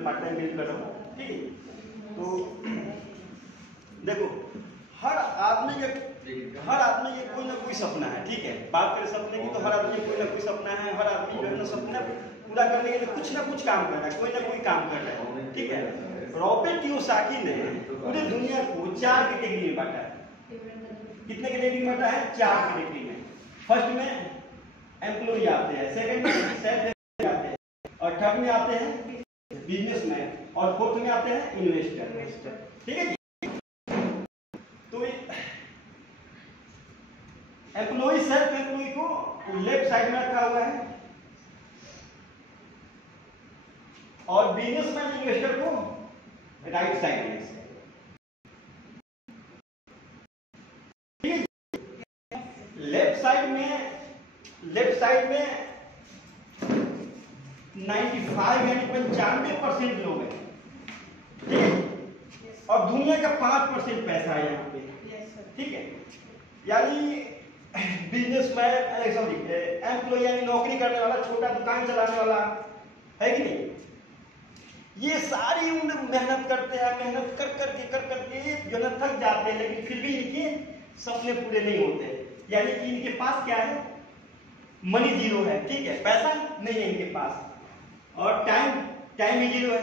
मैं part time build कर रहा हूँ, ठीक है। तो देखो हर आदमी के कोई ना कोई सपना है, ठीक है। बात करें सपने की तो हर आदमी के कोई ना कोई सपना है। हर आदमी जो है ना सपना पूरा करने के लिए कुछ ना कुछ काम कर रहा है, कोई ना कोई काम कर रहा है, ठीक है। रॉबर्ट कियोसाकी ने पूरी दुनिया को 4 कैटेगरी में बांटा है। कितने कैटेगरी में बांटा है? 4 कैटेगरी में। फर्स्ट में एम्प्लॉय आते हैं, सेकंड में सेल्फ एम्प्लॉय आते हैं, और थर्ड में आते हैं बिजनेसमैन, और फोर्थ में आते हैं इन्वेस्टर, ठीक है जी। तो एम्प्लॉय सेल्फ एम्प्लॉय को लेफ्ट साइड में रखा हुआ है और बिजनेसमैन इन्वेस्टर को राइट साइड में, ठीक है। लेफ्ट साइड में 95 यानी 95% लोग हैं, ठीक है। और दुनिया का 5% पैसा है यहाँ पे, ठीक है। यानी बिजनेसमैन सॉरी एम्प्लॉय यानी नौकरी करने वाला, छोटा दुकान चलाने वाला, है कि नहीं, ये सारी उम्र मेहनत करते हैं, मेहनत कर करके जो है थक जाते हैं, लेकिन फिर भी इनके सपने पूरे नहीं होते। यानी कि इनके पास क्या है? मनी जीरो है, ठीक है, पैसा नहीं है इनके पास, और टाइम ही जीरो है,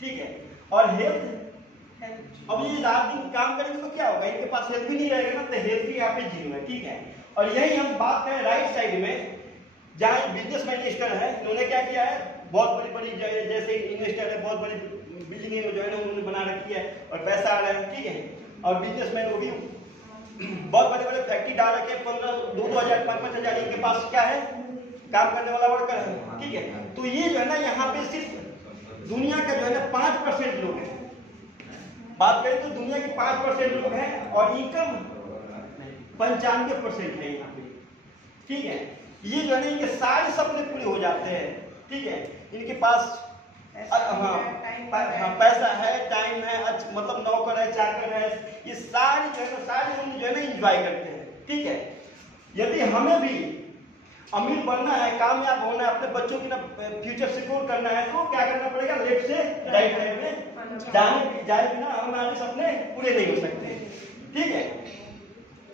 ठीक है। और हेल्थ, अब ये रात दिन काम करेंगे तो क्या होगा? इनके पास हेल्थ भी नहीं रहेगा ना, तो हेल्थ भी यहाँ पे जीरो है, ठीक है। और यही हम बात करें राइट साइड में, जहाँ बिजनेसमैन इन्वेस्टर है, इन्होंने क्या किया है? बहुत बड़ी जैसे इन्वेस्टर है, बहुत बड़ी बिल्डिंग जो है ना उन्होंने बना रखी है और पैसा आ रहा है, ठीक है। और बिजनेसमैन वो भी बहुत बड़े फैक्ट्री डाल रखे, 15-2000 5-5 इनके पास क्या है? काम करने वाला वर्कर है, ठीक है। तो ये जो है ना यहाँ पे सिर्फ दुनिया का जो है ना 5% लोग हैं। बात करें तो दुनिया के 5% लोग हैं और इनकम 95% है यहाँ पे, ठीक है। ये जो है ना इनके सारे सपने पूरे हो जाते हैं, ठीक है। इनके पास पैसा है, टाइम है, मतलब नौकर है, चाकर है, ये सारी जो है ना एंजॉय करते हैं, ठीक है। यदि हमें भी अमीर बनना है, कामयाब होना है, अपने बच्चों की ना फ्यूचर सिक्योर करना है, तो क्या करना पड़ेगा? लेफ्ट से राइट साइड में जाए बिना हमारे सपने पूरे नहीं हो सकते, ठीक है।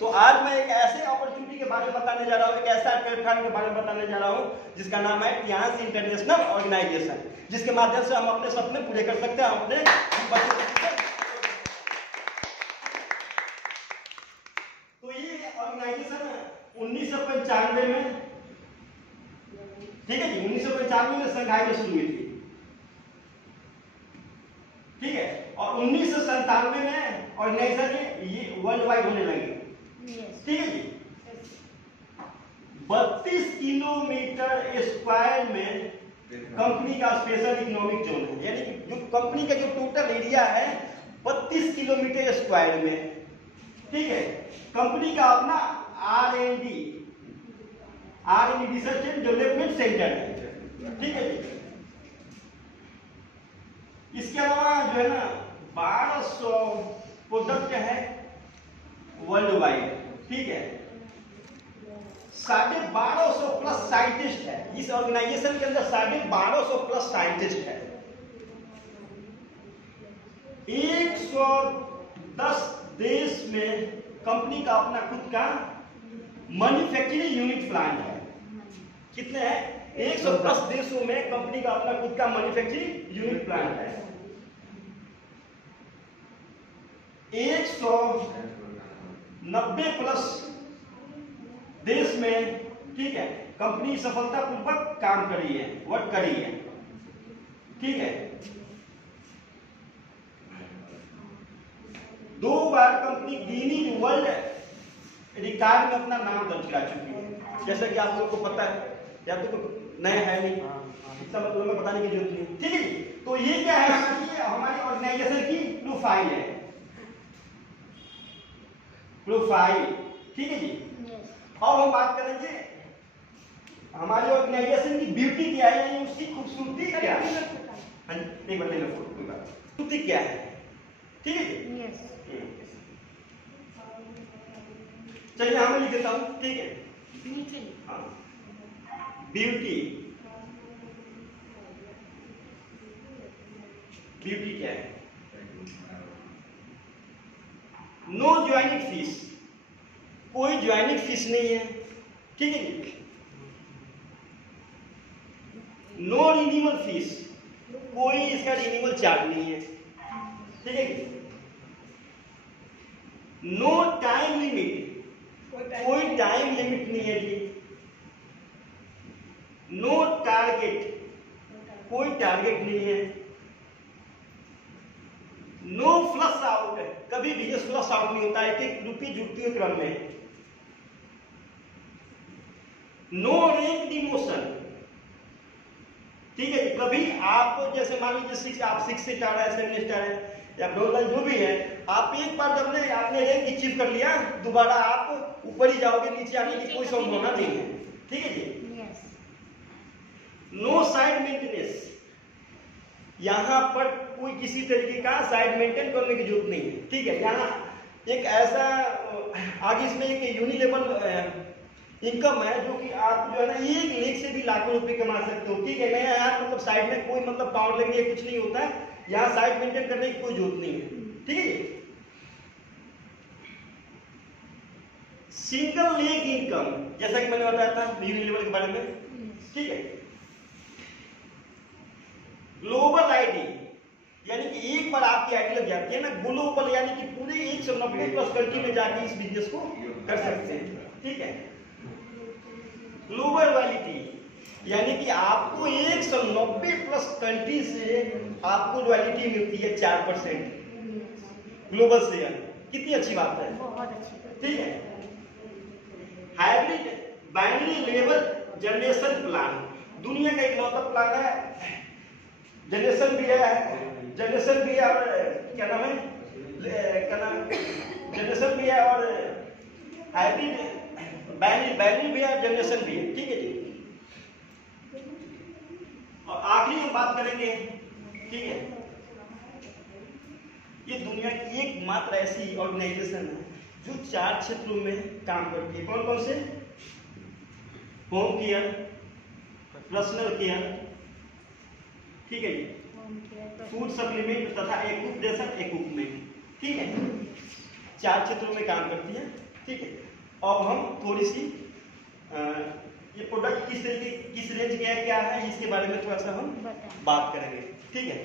तो आज मैं एक ऐसे अपॉर्चुनिटी के बारे में बताने जा रहा हूँ, एक ऐसा प्लेटफॉर्म के बारे में बताने जा रहा हूँ जिसका नाम है टियांस इंटरनेशनल ऑर्गेनाइजेशन, जिसके माध्यम से हम अपने सपने पूरे कर सकते हैं, हम अपने बच्चों। तो ये ऑर्गेनाइजेशन 1995 में, ठीक है जी, 1995 में शंघाई में शुरू हुई थी, ठीक है। और 1997 में ऑर्गेनाइजेशन ये वर्ल्ड वाइड होने लगी, ठीक है जी। 32 किलोमीटर स्क्वायर में कंपनी का स्पेशल इकोनॉमिक जोन है, यानी कि जो कंपनी का जो टोटल एरिया है 32 किलोमीटर स्क्वायर में, ठीक है। कंपनी का अपना R&D research and development centre है, ठीक है जी। इसके अलावा जो है ना 1200 प्रोडक्ट है वर्ल्ड वाइड, ठीक है। 1250 प्लस साइंटिस्ट है इस ऑर्गेनाइजेशन के अंदर, 1250 प्लस साइंटिस्ट है। 110 देश में कंपनी का अपना खुद का मैन्युफैक्चरिंग यूनिट प्लांट है। कितने हैं? 110 देशों में कंपनी का अपना खुद का मैन्युफैक्चरिंग यूनिट प्लांट है। 190 प्लस देश में, ठीक है, कंपनी सफलतापूर्वक काम करी है, वर्क करी है, ठीक है। 2 बार कंपनी गिनीज वर्ल्ड रिकॉर्ड में अपना नाम दर्ज करा चुकी है। जैसा कि आप लोगों को पता है, या तो नया है नहीं, इसका मतलब में बताने की जरूरत नहीं, ठीक है। तो ये क्या है? हमारी ऑर्गेनाइजेशन की प्रोफाइल है, प्रोफाइल, ठीक है जी। अब हम बात करेंगे हमारी ऑर्गेनाइजेशन की ब्यूटी क्या है, यानी उसकी खूबसूरती क्या है। एक बताइए कोई बात, खूबसूरती क्या है, ठीक है जी। चलिए यहाँ मैं लिख देता हूँ, ठीक है। हाँ, ब्यूटी ब्यूटी क्या है? नो ज्वाइनिंग फीस, कोई ज्वाइनिंग फीस नहीं है, ठीक है जी। नो रिन्यूअल फीस, कोई इसका रिन्यूअल चार्ज नहीं है, ठीक है जी। नो टाइम लिमिट, कोई टाइम लिमिट नहीं है जी। नो टारगेट, कोई टारगेट नहीं है। नो फ्लश आउट, कभी बिजनेस फ्लश आउट नहीं होता है, एक रुपये जुटते हुए क्रम में। नो रैंक डिमोशन, ठीक है, कभी आप जैसे मान लीजिए आप 6 स्टार है, 7 स्टार है या जो भी है, आप एक बार जब आपने रैंक अचीव कर लिया, दोबारा आप ऊपर ही जाओगे, नीचे आने की कोई संभावना नहीं है, ठीक है जी। नो साइड मेंटेनेंस, यहां पर कोई किसी तरीके का साइड मेंटेन करने की जरूरत नहीं है, ठीक है। यहाँ एक ऐसा आगे इसमें एक यूनिलेवल इनकम है जो कि आप जो है ना 1 लाख से भी लाखों रुपए कमा सकते हो, ठीक है। मैं यहाँ मतलब साइड में कोई मतलब पावर लगने कुछ नहीं होता है, यहाँ साइड मेंटेन करने की कोई जरूरत नहीं है, ठीक है। सिंगल लेग इनकम, जैसा कि मैंने बताया था यूनिलेवल के बारे में, ठीक है। ग्लोबल आईडी, यानी कि एक बार आपकी आईडी लग जाती है ना, ग्लोबल यानी कि पूरे 190+ कंट्री में जाके इस बिजनेस को कर सकते हैं, ठीक है। ग्लोबल रॉयल्टी, यानी कि आपको 190+ कंट्री से आपको रॉयल्टी मिलती है 4% ग्लोबल शेयर, कितनी अच्छी बात है, बहुत अच्छी, ठीक है। Hybrid binary level generation plan, दुनिया का इकलौता प्लान है, जनरेशन भी है और क्या नाम है, जनरेशन भी है और हाइब्रिड बाइनरी भी है, जनरेशन भी है, ठीक है जी। और आखिरी हम बात करेंगे, ठीक है, ये दुनिया की एकमात्र ऐसी ऑर्गेनाइजेशन है जो 4 क्षेत्रों में काम करती है। कौन कौन से? होम केयर, पर्सनल केयर, ठीक है जी, फूड सप्लीमेंट तथा इक्विपमेंट, ठीक है। 4 क्षेत्रों में काम करती है, ठीक है। अब हम थोड़ी सी ये प्रोडक्ट किस तरीके किस रेंज का क्या है इसके बारे में थोड़ा सा हम बात करेंगे, ठीक है।